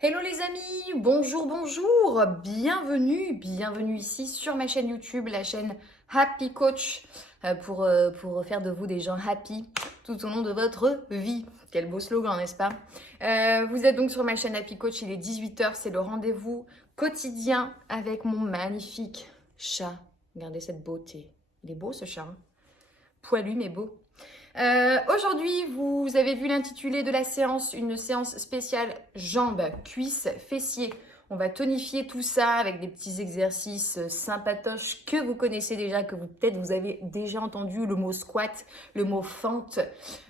Hello les amis, bonjour, bonjour, bienvenue ici sur ma chaîne YouTube, la chaîne Happy Coach, pour faire de vous des gens happy tout au long de votre vie. Quel beau slogan, n'est-ce pas? Vous êtes donc sur ma chaîne Happy Coach, il est 18h, c'est le rendez-vous quotidien avec mon magnifique chat. Regardez cette beauté, il est beau ce chat, hein, poilu mais beau. Aujourd'hui, vous avez vu l'intitulé de la séance, une séance spéciale jambes, cuisses, fessiers. On va tonifier tout ça avec des petits exercices sympatoches que vous connaissez déjà, que peut-être vous avez déjà entendu, le mot squat, le mot fente,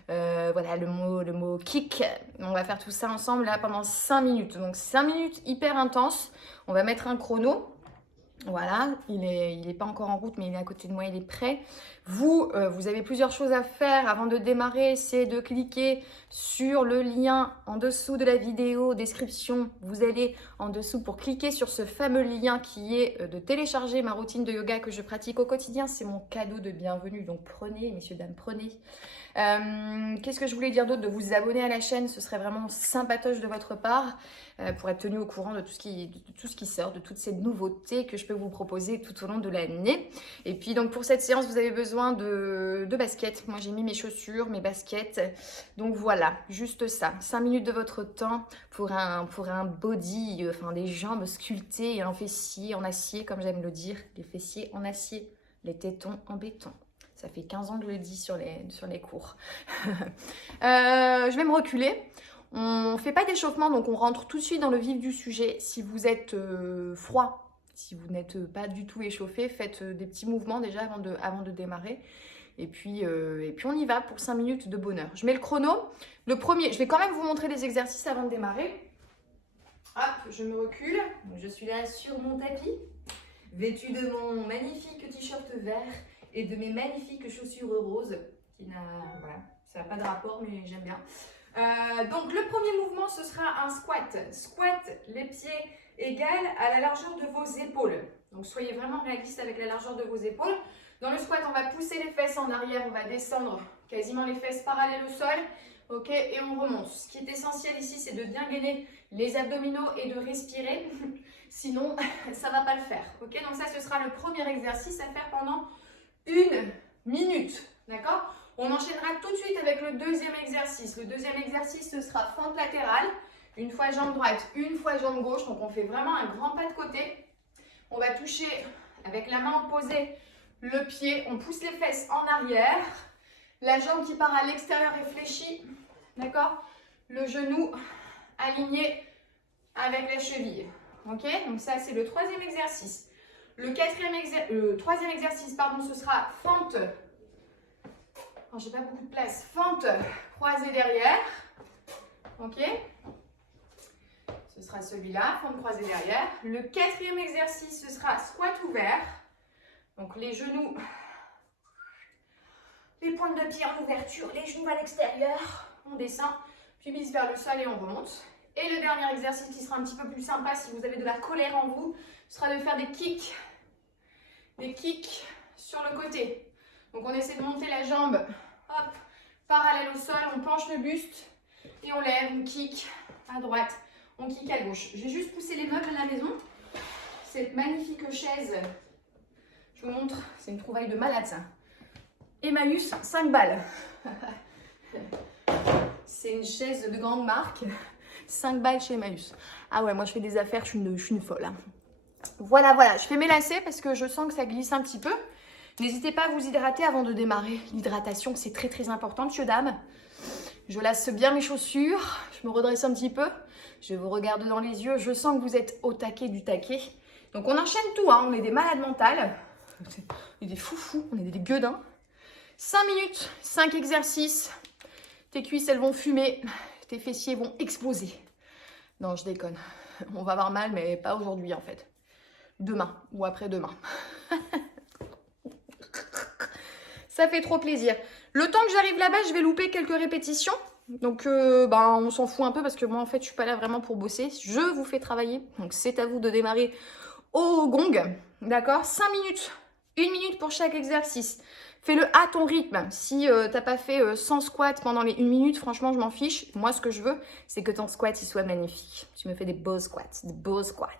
voilà, le mot kick. On va faire tout ça ensemble là pendant 5 minutes. Donc 5 minutes hyper intenses. On va mettre un chrono. Voilà, il est pas encore en route, mais il est à côté de moi, il est prêt. Vous avez plusieurs choses à faire avant de démarrer. C'est de cliquer sur le lien en dessous de la vidéo, description. Vous allez en dessous pour cliquer sur ce fameux lien qui est de télécharger ma routine de yoga que je pratique au quotidien. C'est mon cadeau de bienvenue, donc prenez, messieurs, dames, prenez. Qu'est-ce que je voulais dire d'autre? De vous abonner à la chaîne, ce serait vraiment sympatoche de votre part pour être tenu au courant de tout ce qui sort, de toutes ces nouveautés que je peux vous proposer tout au long de l'année. Et puis donc pour cette séance, vous avez besoin de baskets. Moi j'ai mis mes chaussures, mes baskets. Donc voilà, juste ça. 5 minutes de votre temps pour un body, enfin des jambes sculptées et un fessier en acier, comme j'aime le dire. Les fessiers en acier, les tétons en béton. Ça fait 15 ans que je le dis sur les cours. Je vais me reculer. On ne fait pas d'échauffement, donc on rentre tout de suite dans le vif du sujet. Si vous êtes froid, si vous n'êtes pas du tout échauffé, faites des petits mouvements déjà avant de démarrer. Et puis on y va pour 5 minutes de bonheur. Je mets le chrono. Le premier, je vais quand même vous montrer les exercices avant de démarrer. Hop, je me recule. Je suis là sur mon tapis, vêtue de mon magnifique t-shirt vert et de mes magnifiques chaussures roses. Voilà, ça n'a pas de rapport, mais j'aime bien. Donc le premier mouvement, ce sera un squat. Squat, les pieds égales à la largeur de vos épaules. Donc soyez vraiment réaliste avec la largeur de vos épaules. Dans le squat, on va pousser les fesses en arrière, on va descendre quasiment les fesses parallèles au sol. Ok, et on remonte. Ce qui est essentiel ici, c'est de bien gainer les abdominaux et de respirer. Sinon, ça ne va pas le faire. Ok, donc ça, ce sera le premier exercice à faire pendant 1 minute. D'accord? On enchaînera tout de suite avec le deuxième exercice. Le deuxième exercice, ce sera fente latérale. Une fois jambe droite, une fois jambe gauche. Donc, on fait vraiment un grand pas de côté. On va toucher avec la main opposée le pied. On pousse les fesses en arrière. La jambe qui part à l'extérieur est fléchie. D'accord? Le genou aligné avec la cheville. Ok? Donc, ça, c'est le troisième exercice. Le troisième exercice, pardon, ce sera fente. Oh, j'ai pas beaucoup de place. Fente croisée derrière. Ok. Ce sera celui-là, fente croisée derrière. Le quatrième exercice, ce sera squat ouvert. Donc les genoux, les pointes de pied en ouverture, les genoux à l'extérieur. On descend, puis mise vers le sol et on remonte. Et le dernier exercice qui sera un petit peu plus sympa si vous avez de la colère en vous, sera de faire des kicks. Des kicks sur le côté. Donc on essaie de monter la jambe, hop, parallèle au sol, on penche le buste et on lève, on kick à droite, on kick à gauche. J'ai juste poussé les meubles à la maison. Cette magnifique chaise, je vous montre, c'est une trouvaille de malade ça. Emmaüs, 5 balles. C'est une chaise de grande marque, 5 balles chez Emmaüs. Ah ouais, moi je fais des affaires, je suis une folle. Hein. Voilà, je fais mes lacets parce que je sens que ça glisse un petit peu. N'hésitez pas à vous hydrater avant de démarrer. L'hydratation, c'est très très important, messieurs, dames. Je lasse bien mes chaussures, je me redresse un petit peu. Je vous regarde dans les yeux, je sens que vous êtes au taquet du taquet. Donc on enchaîne tout, hein. On est des malades mentales. On est des foufous, on est des gueudins. 5 minutes, 5 exercices. Tes cuisses, elles vont fumer. Tes fessiers vont exploser. Non, je déconne. On va avoir mal, mais pas aujourd'hui en fait. Demain ou après-demain. Ça fait trop plaisir. Le temps que j'arrive là-bas, je vais louper quelques répétitions. Donc, on s'en fout un peu parce que moi, en fait, je suis pas là vraiment pour bosser. Je vous fais travailler. Donc, c'est à vous de démarrer au gong. D'accord? 5 minutes. 1 minute pour chaque exercice. Fais-le à ton rythme. Si t'as pas fait 100 squats pendant les 1 minute, franchement, je m'en fiche. Moi, ce que je veux, c'est que ton squat, il soit magnifique. Tu me fais des beaux squats,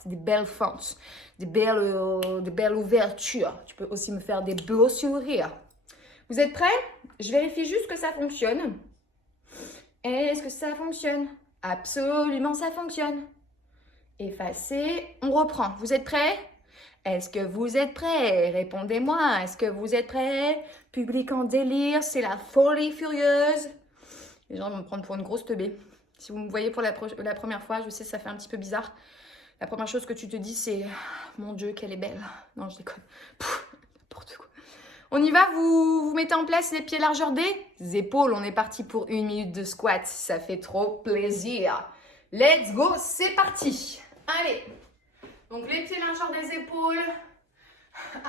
des belles fentes, des belles ouvertures. Tu peux aussi me faire des beaux sourires. Vous êtes prêts? Je vérifie juste que ça fonctionne. Est-ce que ça fonctionne? Absolument, ça fonctionne. Effacer, on reprend. Vous êtes prêts? Est-ce que vous êtes prêts? Répondez-moi. Est-ce que vous êtes prêts? Public en délire, c'est la folie furieuse. Les gens vont me prendre pour une grosse teubée. Si vous me voyez pour la première fois, je sais, ça fait un petit peu bizarre. La première chose que tu te dis, c'est « Mon Dieu, qu'elle est belle !» Non, je déconne. N'importe quoi. On y va, vous mettez en place les pieds largeur des épaules. On est parti pour 1 minute de squat. Ça fait trop plaisir. Let's go, c'est parti. Allez. Donc, les pieds largeur des épaules.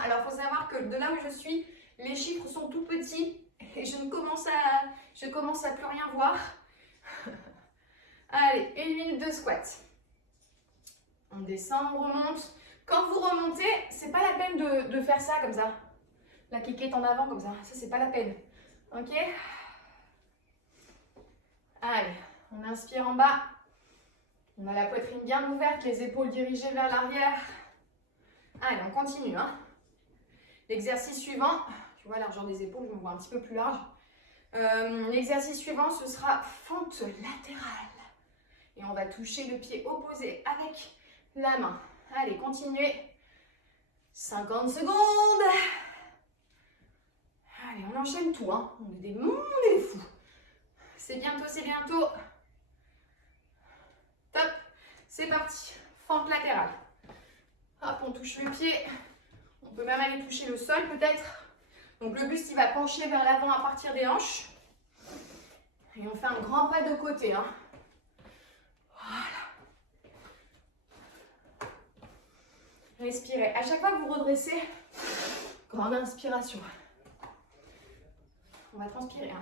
Alors, il faut savoir que de là où je suis, les chiffres sont tout petits et je commence à plus rien voir. Allez, 1 minute de squat. On descend, on remonte. Quand vous remontez, c'est pas la peine de faire ça comme ça. La cliquette en avant comme ça. Ça, c'est pas la peine. Ok? Allez, on inspire en bas. On a la poitrine bien ouverte, les épaules dirigées vers l'arrière. Allez, on continue. Hein. L'exercice suivant, tu vois, largeur des épaules, je me vois un petit peu plus large. L'exercice suivant, ce sera fente latérale. Et on va toucher le pied opposé avec la main. Allez, continuez. 50 secondes. Allez, on enchaîne tout. Hein. On est des fous. C'est bientôt, c'est bientôt. Top. C'est parti. Fente latérale. Hop, on touche le pied. On peut même aller toucher le sol peut-être. Donc le buste, il va pencher vers l'avant à partir des hanches. Et on fait un grand pas de côté. Hein. Voilà. Respirez. À chaque fois que vous redressez, grande inspiration. On va transpirer. Hein.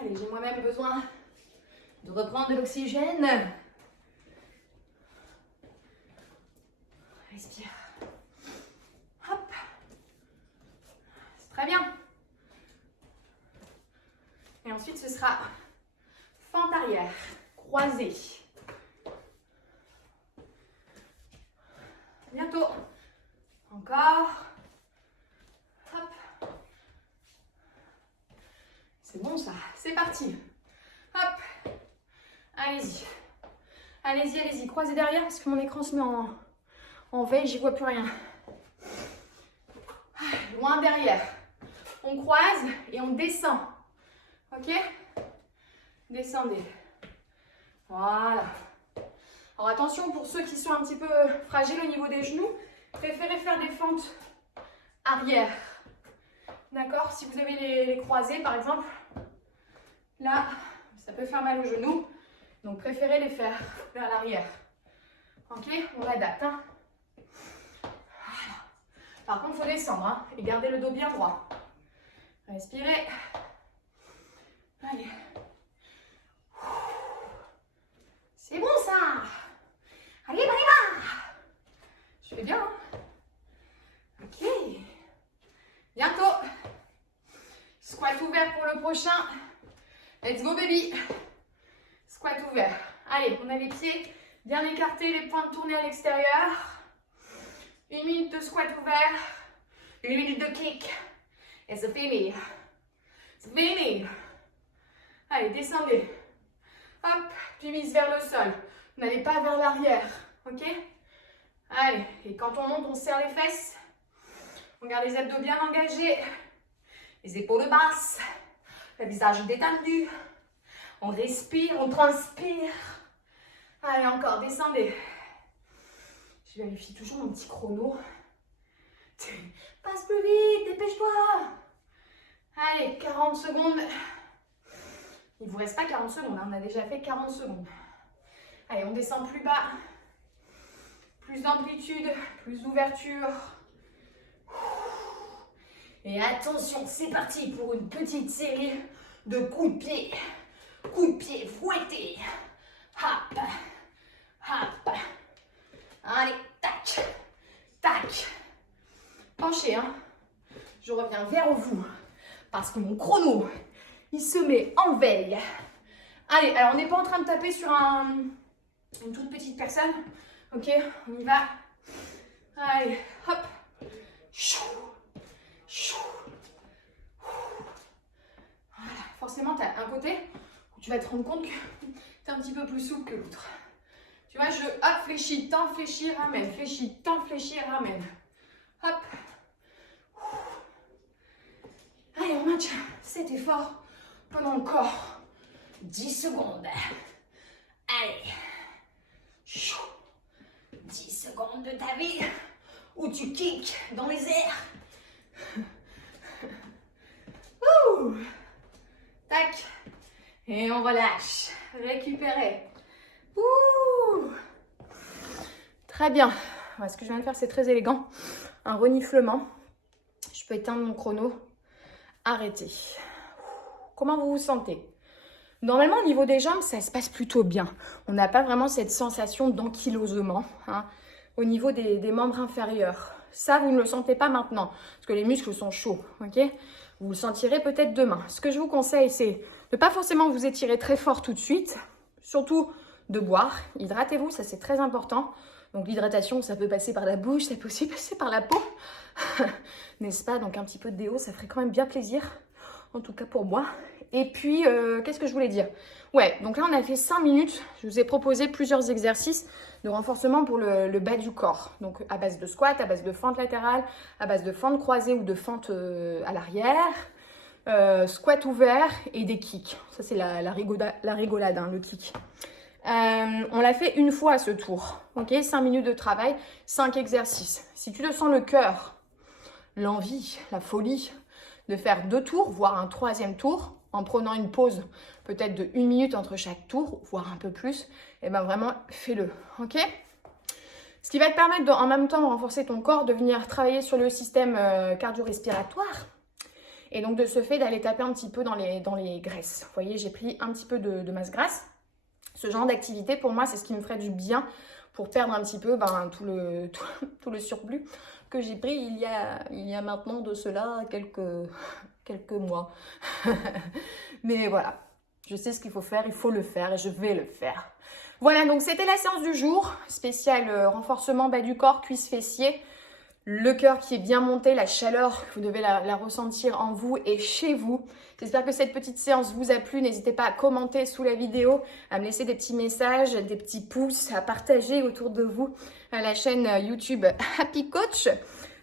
Allez, j'ai moi-même besoin de reprendre de l'oxygène. Respire. Hop. C'est très bien. Et ensuite, ce sera fente arrière, croisée. Bientôt. Encore. Hop. C'est bon ça. C'est parti. Hop. Allez-y. Allez-y, allez-y. Croisez derrière parce que mon écran se met en veille, j'y vois plus rien. Loin derrière. On croise et on descend. Ok? Descendez. Voilà. Alors attention pour ceux qui sont un petit peu fragiles au niveau des genoux, préférez faire des fentes arrière. D'accord? Si vous avez les croisés par exemple, là, ça peut faire mal aux genoux. Donc préférez les faire vers l'arrière. Ok? On adapte. Hein? Voilà. Par contre, il faut descendre hein, et garder le dos bien droit. Respirez. Allez. C'est bon ça. Allez, allez, allez. Je fais bien. Hein? Ok. Bientôt. Squat ouvert pour le prochain. Let's go baby. Squat ouvert. Allez, on a les pieds bien écartés, les pointes tournées à l'extérieur. 1 minute de squat ouvert. 1 minute de kick. Et c'est fini. C'est fini. Allez, descendez. Hop, puis mise vers le sol. N'allez pas vers l'arrière. Ok? Allez, et quand on monte, on serre les fesses. On garde les abdos bien engagés. Les épaules basses. Le visage détendu. On respire, on transpire. Allez, encore, descendez. Je vérifie toujours mon petit chrono. Passe plus vite, dépêche-toi. Allez, 40 secondes. Il ne vous reste pas 40 secondes, hein. On a déjà fait 40 secondes. Allez, on descend plus bas. Plus d'amplitude, plus d'ouverture. Et attention, c'est parti pour une petite série de coups de pied. Coups de pied fouettés. Hop, hop. Allez, tac, tac. Tac. Penchez, hein. Je reviens vers vous parce que mon chrono, il se met en veille. Allez, alors on n'est pas en train de taper sur une toute petite personne. Ok, on y va. Allez, hop. Chou, chou. Voilà, forcément, tu as un côté où tu vas te rendre compte que tu es un petit peu plus souple que l'autre. Tu vois, hop, fléchis, tends, fléchis, ramène. Fléchis, tends, fléchis, ramène. Hop. Allez, on maintient cet effort pendant encore 10 secondes. Allez. Chou. 10 secondes de ta vie où tu kicks dans les airs. Ouh. Tac. Et on relâche. Récupérer. Ouh. Très bien. Ce que je viens de faire, c'est très élégant. Un reniflement. Je peux éteindre mon chrono. Arrêtez. Comment vous vous sentez? Normalement, au niveau des jambes, ça se passe plutôt bien. On n'a pas vraiment cette sensation d'ankylosement au niveau des membres inférieurs. Ça, vous ne le sentez pas maintenant, parce que les muscles sont chauds. Okay, vous le sentirez peut-être demain. Ce que je vous conseille, c'est de ne pas forcément vous étirer très fort tout de suite, surtout de boire. Hydratez-vous, ça c'est très important. Donc l'hydratation, ça peut passer par la bouche, ça peut aussi passer par la peau. N'est-ce pas? Donc un petit peu de déo, ça ferait quand même bien plaisir. En tout cas pour moi. Et puis, qu'est-ce que je voulais dire? Ouais, donc là, on a fait 5 minutes. Je vous ai proposé plusieurs exercices de renforcement pour le bas du corps. Donc, à base de squat, à base de fente latérale, à base de fente croisée ou de fente à l'arrière, squat ouvert et des kicks. Ça, c'est la rigolade, hein, le kick. On l'a fait une fois à ce tour. Ok, 5 minutes de travail, 5 exercices. Si tu te sens le cœur, l'envie, la folie de faire 2 tours, voire un 3e tour, en prenant une pause peut-être de 1 minute entre chaque tour, voire un peu plus, et bien vraiment, fais-le, ok? Ce qui va te permettre en même temps de renforcer ton corps, de venir travailler sur le système cardio-respiratoire, et donc de ce fait d'aller taper un petit peu dans les graisses. Vous voyez, j'ai pris un petit peu de masse grasse. Ce genre d'activité, pour moi, c'est ce qui me ferait du bien pour perdre un petit peu tout le surplus que j'ai pris il y a maintenant de cela quelques mois. Mais voilà, je sais ce qu'il faut faire, il faut le faire et je vais le faire. Voilà, donc c'était la séance du jour, spécial renforcement bas du corps, cuisses fessiers. Le cœur qui est bien monté, la chaleur, vous devez la ressentir en vous et chez vous. J'espère que cette petite séance vous a plu. N'hésitez pas à commenter sous la vidéo, à me laisser des petits messages, des petits pouces, à partager autour de vous la chaîne YouTube Happy Coach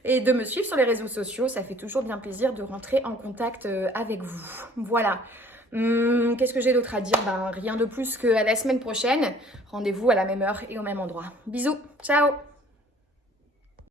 et de me suivre sur les réseaux sociaux. Ça fait toujours bien plaisir de rentrer en contact avec vous. Voilà. Qu'est-ce que j'ai d'autre à dire? Rien de plus qu'à la semaine prochaine. Rendez-vous à la même heure et au même endroit. Bisous, ciao!